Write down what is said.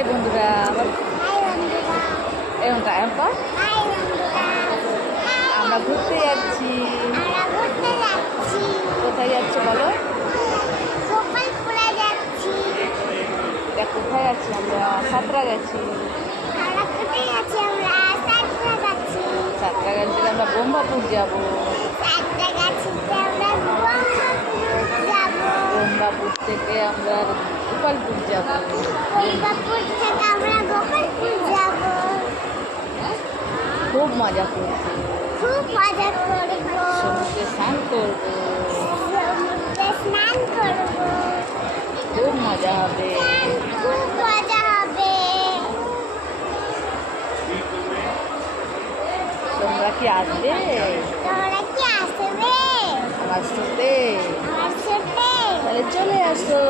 High বন্ধুরা, আবার এরকম টাইম পর আমরা ঘুরতে যাচ্ছি। কোথায় যাচ্ছ বলো? কোথায় যাচ্ছি আমরা? সাঁতরা গেছি। সাঁতরাগাছি থেকে আমরা ব্রহ্মপুর যাবো। ব্রহ্মপুর থেকে আমরা গোপালপুর যাবো। খুব মজা করবো, সমুদ্রে স্নান করবো, খুব মজা হবে। তোমরা কি আসবে আমার সাথে? তাহলে চলে আসো।